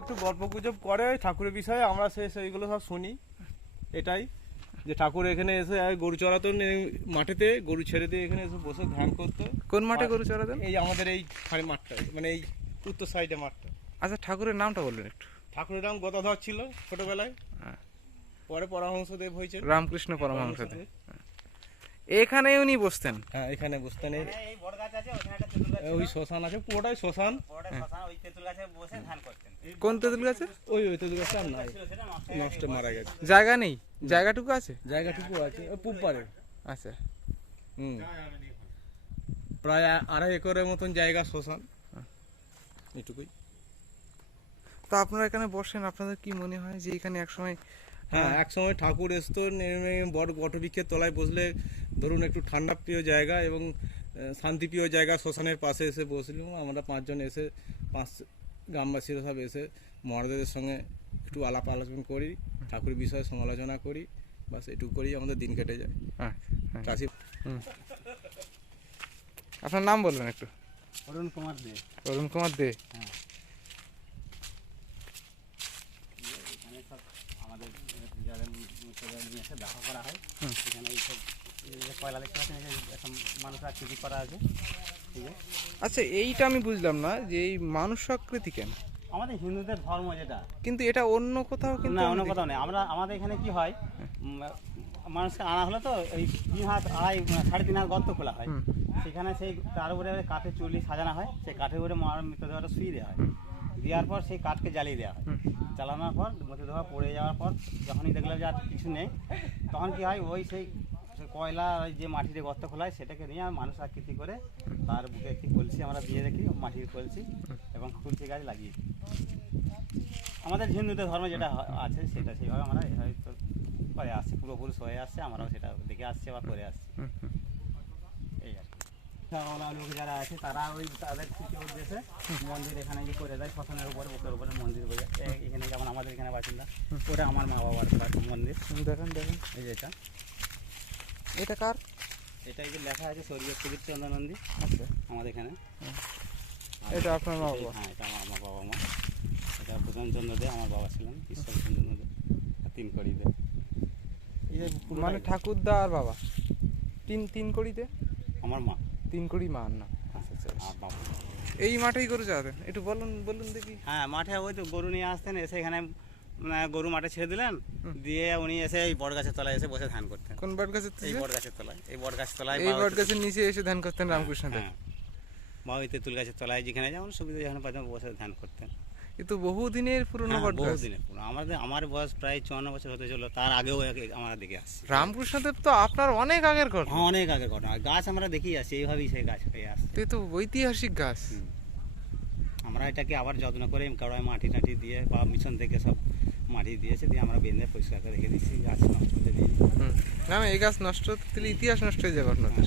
একটু গল্প গুজব করে ঠাকুরের বিষয়ে আমরা সে সেইগুলো সব শুনি। এটাই। যে ঠাকুর এখানে এসে গরু চড়াতো মাঠেতে গরু ছেড়ে দিয়ে এখানে এসে বসে ধ্যান করতো। কোন মাঠে গরু চড়াতেন? এই আমাদের এই খালি মাঠটা মানে এই উত্তর সাইডে মাঠটা। আচ্ছা ঠাকুরের নামটা বলবেন একটু। ঠাকুরের নাম গদাধর ছিল ছোটবেলায়। হ্যাঁ। পরে পরমহংস দেব হয়েছে রামকৃষ্ণ পরমহংস পরমহংসদেব। এখানে উনি বসতেন। হ্যাঁ এখানে বসতেন। এই বড় গাছ আছে ওখানে একটা তেঁতুল গাছ ওই শ্মশান আছে পুরোটাই শ্মশান। বড় শ্মশান ওই তেঁতুল গাছে বসে ধান করতেন। কোন তেঁতুল গাছে? ওই ওই তো গাছটা আর নাই। নষ্ট মারা গেছে। জায়গা নেই? জায়গাটুকু আছে? জায়গাটুকু আছে ওই পুব পারে আচ্ছা। হুম। প্রায় আড়াই একরের মতন জায়গা শ্মশান। এটুকুই। তো আপনারা এখানে বসেন আপনাদের কি মনে হয় যে এখানে একসময় হ্যাঁ। এক সময় ঠাকুর এসতো নেমে বড় বটবৃক্ষের তলায় বসলে ধরুন একটু ঠান্ডা প্রিয় জায়গা এবং শান্তিপ্রিয় জায়গা শ্মশানের পাশে এসে বসলাম। আমরা পাঁচজন এসে পাঁচ গ্রামবাসীরা সব এসে মহারাজদের সঙ্গে একটু আলাপ আলোচনা করি ঠাকুর বিষয়ে সমালোচনা করি বাস এটুকু করেই আমাদের দিন কেটে যায়। হ্যাঁ, হ্যাঁ। চাষি আপনার নাম বলবেন একটু? অরুণ কুমার দে। অরুণ কুমার দে। এখানে সব আমাদের যারা দেখা করা হয়। এখানে এই সব এই যে পয়লা দেখতে পাচ্ছেন একটা মানুষ আকৃতি করা আছে। ঠিক আছে আচ্ছা এইটা আমি বুঝলাম না যে এই মানুষ আকৃতি কেন? আমাদের হিন্দুদের ধর্ম যেটা। কিন্তু এটা অন্য কোথাও কিন্তু না অন্য কোথাও নেই। আমরা আমাদের এখানে কি হয় মানুষকে আনা হলো তো এই তিন হাত আড়াই সাড়ে তিন হাত গর্ত খোলা হয়। সেখানে সেই তার উপরে কাঠের চুলি সাজানো হয়। সেই কাঠের উপরে মার মৃতদেহটা শুয়ে দেওয়া হয়। দেওয়ার পর সেই কাঠকে জ্বালিয়ে দেওয়া হয়। জ্বালানোর পর ধোয়া পড়ে যাওয়ার পর যখনই দেখলাম যে আর কিছু নেই তখন কি হয় ওই সেই কয়লা ওই যে মাটিতে গর্ত খোলা হয় সেটাকে নিয়ে মানুষ আকৃতি করে তার বুকে একটি কলসি আমরা দিয়ে রাখি মাটির কলসি এবং তুলসী গাছ লাগিয়ে। আমাদের হিন্দুদের ধর্ম যেটা আছে সেটা সেইভাবে আমরা হয়তো করে আসছি পূর্বপুরুষ হয়ে আসছে আমরাও সেটা দেখে আসছি বা করে আসছি কি। লোক যারা আছে তারা ওই তাদের স্মৃতি উদ্দেশ্যে মন্দির এখানে যে করে দেয় শ্মশানের উপরে বুকের উপরে মন্দির করে এখানে যেমন আমাদের এখানে বাসিন্দা ওটা আমার মা বাবার মন্দির। দেখেন দেখেন। এই যে এটা। এটা কার? এটা এই যে লেখা আছে শরীয় সুদীপ চন্দ্র নন্দী আচ্ছা। আমাদের এখানে। এটা আপনার মা বাবা? হ্যাঁ এটা আমার আমার বাবা মা। এটা ভূষণ চন্দ্র দে আমার বাবা ছিলেন ঈশ্বর চন্দ্র দে তিন করি দে মানে ঠাকুরদা আর বাবা? তিন তিন কড়িতে? আমার মা। তিন কোটি মান না। আচ্ছা আচ্ছা বাবা এই মাঠেই গরু চালাতেন একটু বলুন বলুন দেখি। হ্যাঁ মাঠে ওই তো গরু নিয়ে আসতেন এসে এখানে মানে গরু মাঠে ছেড়ে দিলেন দিয়ে উনি এসে এই বট গাছের তলায় এসে বসে ধান করতেন। কোন বট গাছের এই? বট গাছের তলায় এই বট গাছের তলায় এই বট গাছের নিচে এসে ধান করতেন রামকৃষ্ণ দেব। হ্যাঁ। বা ওই তেঁতুল গাছের তলায় যেখানে যেমন সুবিধা যেখানে পাইতাম বসে ধান করতেন। কিন্তু বহু দিনের পুরনো হ্যাঁ, বট গাছ বহুদিনের পুরনো। আমাদের আমার বয়স প্রায় চুয়ান্ন বছর হতে চলো তার আগেও এক- আমরা দেখে আসছি। রামকৃষ্ণ দেব তো আপনার অনেক আগের ঘটনা। হ্যাঁ অনেক আগের ঘটনা। গাছ আমরা দেখি আসছি এইভাবেই সেই গাছ হয়ে আসছে। তো ঐতিহাসিক গাছ। আমরা এটাকে আবার যত্ন করে কাড়ায় মাটি টাটি দিয়ে বা মিশন থেকে সব মাটি দিয়েছে দিয়ে আমরা বেঁধে পরিষ্কার করে রেখে দিচ্ছি গাছ নষ্ট হতে দিই। না এই গাছ নষ্ট হতে ইতিহাস নষ্ট হয়ে যাবে আপনাদের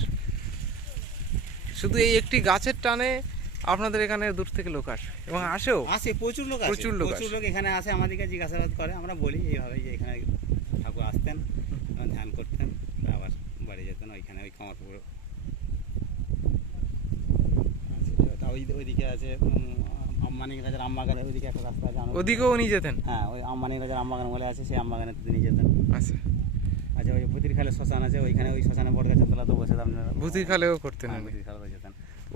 শুধু এই একটি গাছের টানে আপনাদের এখানে দূর থেকে লোক আসে এবং আসেও আসে প্রচুর লোক আসে। প্রচুর লোক প্রচুর লোক এখানে আসে আমাদেরকে জিজ্ঞাসাবাদ করে। আমরা বলি এইভাবে যে এখানে ঠাকুর আসতেন ধ্যান করতেন আবার বাড়ি যেতেন ওইখানে ওই কামারপুর তা ওই ওইদিকে আছে আমবাগানের ওইদিকে একটা রাস্তা আছে ওদিকেও নিয়ে যেতেন? হ্যাঁ ওই আমবাগান বলে আছে সেই আমবাগানে যেতেন। আচ্ছা। আচ্ছা ওই ভূতির খালে শ্মশান আছে ওইখানে ওই শ্মশানে বট গাছের তলাতে বসে আপনারা ভূতির খালেও করতেন হ্যাঁ, উনি। ভূতির খালে যেতেন।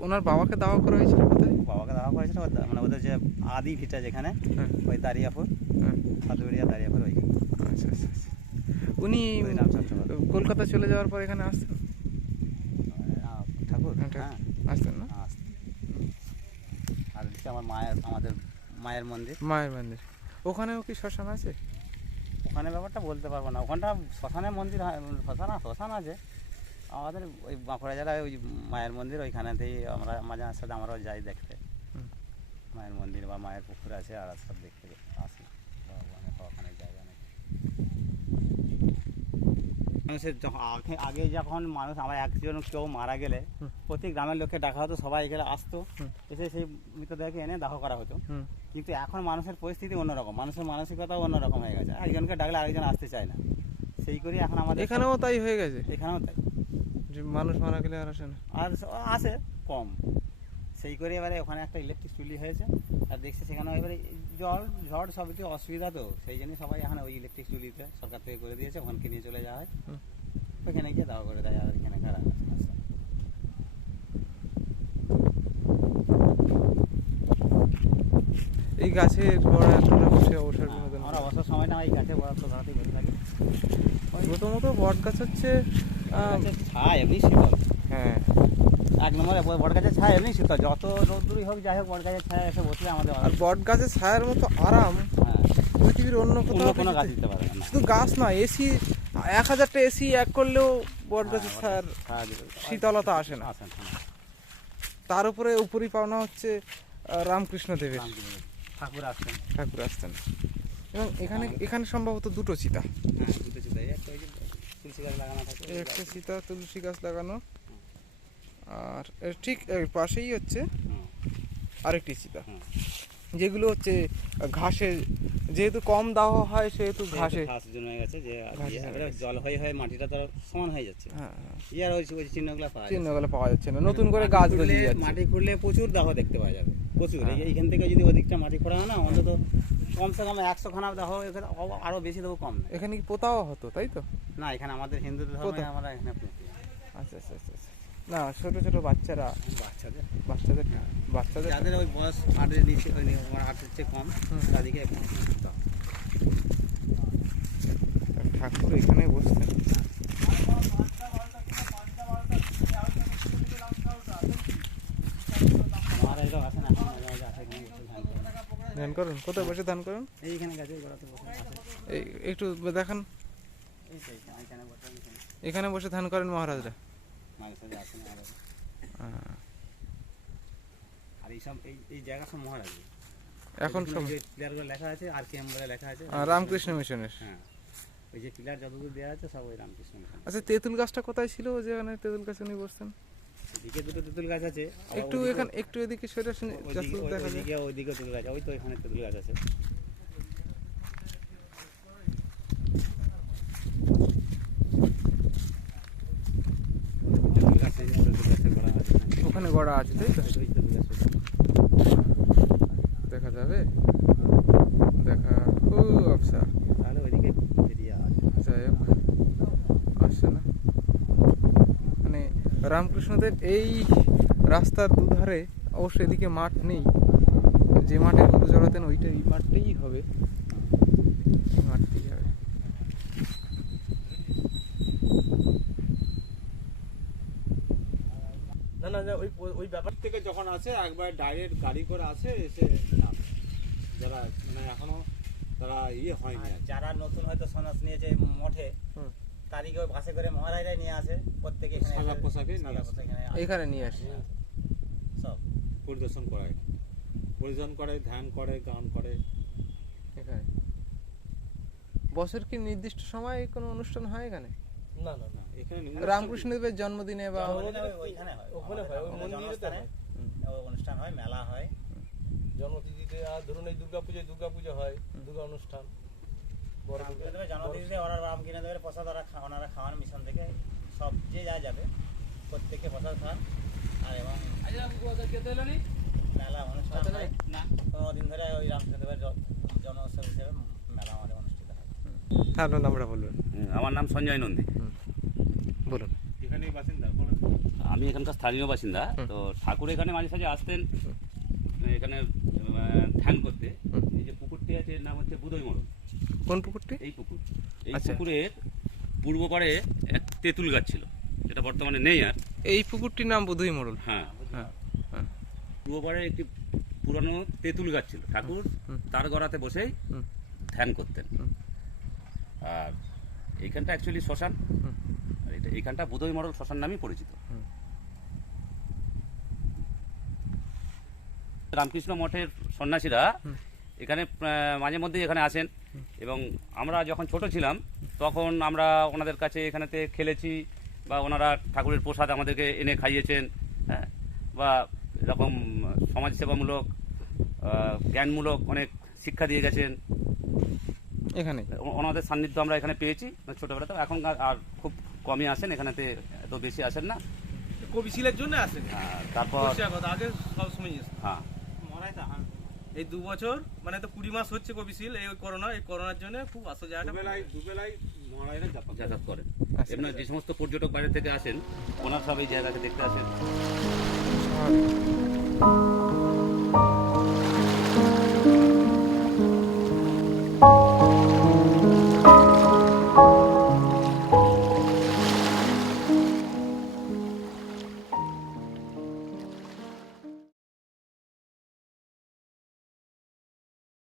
ওনার বাবাকে দাওয়া করা হয়েছিল কোথায়? বাবাকে দাওয়া করেছিল মানে ওদের যে আদি ভিটা যেখানে হ্যাঁ। ওই দারিয়াপুর। হ্যাঁ। সাতুরিয়া দারিয়াপুর ওই। আচ্ছা আচ্ছা আচ্ছা। উনি কলকাতা চলে যাওয়ার পর এখানে আসতেন ঠাকুর হ্যাঁ। হ্যাঁ। আসতেন না। আর হচ্ছে আমার মায়ের আমাদের মায়ের মন্দির। মায়ের মন্দির। ওখানেও কি শ্মশান আছে? ওখানে ব্যাপারটা বলতে পারব না। ওখানটা শ্মশানে মন্দির হয় শ্মশান শ্মশান আছে। আমাদের ওই বাঁকুড়া জেলায় ওই মায়ের মন্দির ওইখানেতেই আমরা মাঝে সাথে আমরাও যাই দেখতে। মায়ের মন্দির বা মায়ের পুকুর আছে আর সব দেখতে আসি। ওখানে মানুষের যখন আগে আগে যখন মানুষ আমার একজন কেউ মারা গেলে প্রতি গ্রামের লোককে ডাকা হতো সবাই এখানে আসতো। এসে সেই মৃতদেহকে এনে দাহ করা হতো। কিন্তু এখন মানুষের পরিস্থিতি অন্যরকম। মানুষের মানসিকতাও অন্যরকম হয়ে গেছে। একজনকে ডাকলে আরেকজন আসতে চায় না। সেই করে এখন আমাদের এখানেও তাই হয়ে গেছে। এখানেও তাই। যে মানুষ মারা গেলে আর আসে না। আর আসে কম। সেই করে এবারে ওখানে একটা ইলেকট্রিক চুলি হয়েছে। আর দেখছে সেখানে এবারে জল ঝড় সব একটু অসুবিধা তো। সেই জন্য সবাই এখানে ওই ইলেকট্রিক চুলিতে সরকার থেকে করে দিয়েছে ওখানকে নিয়ে চলে যাওয়া হয়। ওইখানে গিয়ে দাওয়া করে দেয় আর এখানে খারাপ এই গাছের গোড়ায় আপনারা বসে অবসর বিনোদন আমরা অবসর সময়টা এই গাছে বরাদ্দ করাতেই বসে থাকি প্রথমত বট গাছ হচ্ছে ছায়া এমনি শীতল। হ্যাঁ। এক নম্বরে বট গাছের ছায়া এমনি শীতল। যত রোদ্দুরই হোক যাই হোক বট গাছের ছায়া এসে বসলে আমাদের আর বট গাছের ছায়ার মতো আরাম হ্যাঁ। পৃথিবীর অন্য কোথাও কোনো গাছ দিতে পারে না। শুধু গাছ না এসি এক হাজারটা এসি এক করলেও বট গাছের ছায়ার ছায়া শীতলতা আসে না। আসেন তার উপরে উপরি পাওনা হচ্ছে রামকৃষ্ণ দেবের। ঠাকুর আসছেন। ঠাকুর আসতেন এবং এখানে এখানে সম্ভবত দুটো চিতা। হ্যাঁ দুটো যে তুলসী গাছ লাগানো থাকে একটা চিতা তুলসী গাছ লাগানো। আর ঠিক পাশেই হচ্ছে আরেকটি হুম। যেগুলো হচ্ছে ঘাসে যেহেতু কম দাহ হয় সেহেতু ঘাসে ঘাসে জমে গেছে যে ইয়ে। জল হয়ে হয়ে মাটিটা তো সমান হয়ে যাচ্ছে। হ্যাঁ হ্যাঁ। ইয়ার ওই ওই চিহ্নগুলো পাওয়া যাচ্ছে। চিহ্নগুলো পাওয়া যাচ্ছে না। নতুন করে মাটি গাছ গজিয়ে যাচ্ছে। মাটি খুঁড়লে প্রচুর দাহ দেখতে পাওয়া যাবে। প্রচুর হ্যাঁ। এইখান থেকে যদি ওদিকটা মাটি খোঁড়া হয় না অন্তত কমসে কম একশো খানা দাহ এখানে আ- আরও বেশি দেবো কম না। এখানে কি পোতাও হতো তাই তো? না এখানে আমাদের হিন্দুদের ধর্মে আমরা এখানে আচ্ছা আচ্ছা আচ্ছা আচ্ছা। না ছোট ছোট বাচ্চারা। বাচ্চাদের? বাচ্চাদের বাচ্চাদের যাদের ওই বয়স আটের নিচে ওই আটের চেয়ে কম। তাদেরকে ঠাকুর এখানে বসতেন আমার এরকম আসে না এখন মাঝে মাঝে আসে এখানে বসে ধান করে। ধ্যান করুন কোথায় বসে ধ্যান করুন? এইখানে গাছের গোড়াতে বসে এই একটু দেখান। এখানে বসে ধ্যান করেন মহারাজরা। আর এইসব এই এই জায়গা সব মহারাজ এখন সব প্লেয়ারগুলো লেখা আছে আর কে বলে লেখা আছে রামকৃষ্ণ মিশনের। হ্যাঁ। ওই যে পিলার যতদূর দেওয়া আছে সব ওই রামকৃষ্ণ আচ্ছা তেঁতুল গাছটা কোথায় ছিল? যেখানে তেঁতুল গাছ উনি বসতেন। এদিকে দুটো তেঁতুল গাছ আছে একটু এখানে একটু এদিকে সেটা দেখা যায় ওইদিকে তেঁতুল গাছ ওই তো এখানে তেঁতুল গাছ আছে। ওখানে গড়া আছে তাই তো? দেখা যাবে। দেখা খুব আফসা তাহলে ওইদিকে এরিয়া আছে যাই হোক আসছে না মানে রামকৃষ্ণদেব এই রাস্তার দুধারে অবশ্য এদিকে মাঠ নেই। যে মাঠে গরু জড়াতেন ওইটা এই মাঠটাই হবে। মাঠটাই হবে। না না না, ওই ওই- ব্যাপার থেকে যখন আসে একবার ডাইরেক্ট গাড়ি করে আসে এসে যারা মানে এখনও তারা ইয়ে হয়নি যারা নতুন হয়তো সন্ন্যাস নিয়েছে মঠে ওই বাসে করে মহারাজরাই নিয়ে আসে প্রত্যেকে এখানে সাদা পোশাকে নিয়ে আসে। এখানে নিয়ে আসি। সব। পরিদর্শন করায়। পরিদর্শন করে ধ্যান করে গান করে। এখানে। বছর কি নির্দিষ্ট সময় কোনো অনুষ্ঠান হয় এখানে? না না না। এখানে রামকৃষ্ণদেবের জন্মদিনে বা জন্মদিনে ওই- ওইখানে হয়। ওখানে হয়, ওই আমাদের মন্দিরে তো জন্মস্থানে হয়। ও অনুষ্ঠান হয় মেলা হয়। জন্মতিথিতে আর ধরুন এই দুর্গা পুজোয় দুর্গা পুজো হয় দুর্গা অনুষ্ঠান। জন্মদিনে ওরা রামকৃষ্ণদেবের প্রসাদ ওরা খা- ওনারা খাওয়ান মিশন থেকে। সব যে যা যাবে প্রত্যেকে প্রসাদ খান আর এবং মেলা অনুষ্ঠান হয় পনেরো দিন ধরে ওই রামকৃষ্ণদেবের জ- জন্ম উৎসব হিসেবে মেলা আমাদের অনুষ্ঠিত হয়। আপনার নামটা বলবেন। আমার নাম সঞ্জয় নন্দী। বলুন। এখানেই বাসিন্দা বলেন। আমি এখানকার স্থানীয় বাসিন্দা তো ঠাকুর এখানে মাঝে সাঝে আসতেন এখানে ধ্যান করতে। এই যে পুকুরটি আছে এর নাম হচ্ছে বুদই মোড়ল কোন পুকুরটি? এই পুকুর। এই আচ্ছা। পুকুরের পূর্ব পাড়ে এক তেঁতুল গাছ ছিল যেটা বর্তমানে নেই আর। এই পুকুরটির নাম বুধুই মোড়ল। হ্যাঁ। হ্যাঁ হ্যাঁ। পূর্ব পাড়ে একটি পুরানো তেঁতুল গাছ ছিল। ঠাকুর তার গড়াতে বসেই ধ্যান করতেন। আর এইখানটা অ্যাকচুয়ালি শ্মশান। আর এটা এইখানটা বুধই মডেল শ্মশান নামেই পরিচিত। রামকৃষ্ণ মঠের সন্ন্যাসীরা। এখানে মাঝে মধ্যে এখানে আসেন। এবং আমরা যখন ছোট ছিলাম তখন আমরা ওনাদের কাছে এখানেতে খেলেছি বা ওনারা ঠাকুরের প্রসাদ আমাদেরকে এনে খাইয়েছেন হ্যাঁ? বা এরকম সমাজসেবামূলক জ্ঞানমূলক অনেক শিক্ষা দিয়ে গেছেন। এখানে? ওনাদের সান্নিধ্য আমরা এখানে পেয়েছি ছোটবেলাতে এখন আর- খুব কমই আসেন এখানেতে এত বেশি আসেন না। কবিশিলের জন্য আসেন? আর তারপর আগে সব সময় হ্যাঁ। মরাই তো হান এই দু বছর মানে তো কুড়ি মাস হচ্ছে কোভিশিল্ড এই করোনা এই করোনার জন্য খুব আসা জায়গাটা যাতায়াত করেন আচ্ছা। এমনি যে সমস্ত পর্যটক বাইরে থেকে আসেন ওনার সব এই জায়গাকে দেখতে আসেন স্বাভাবিক।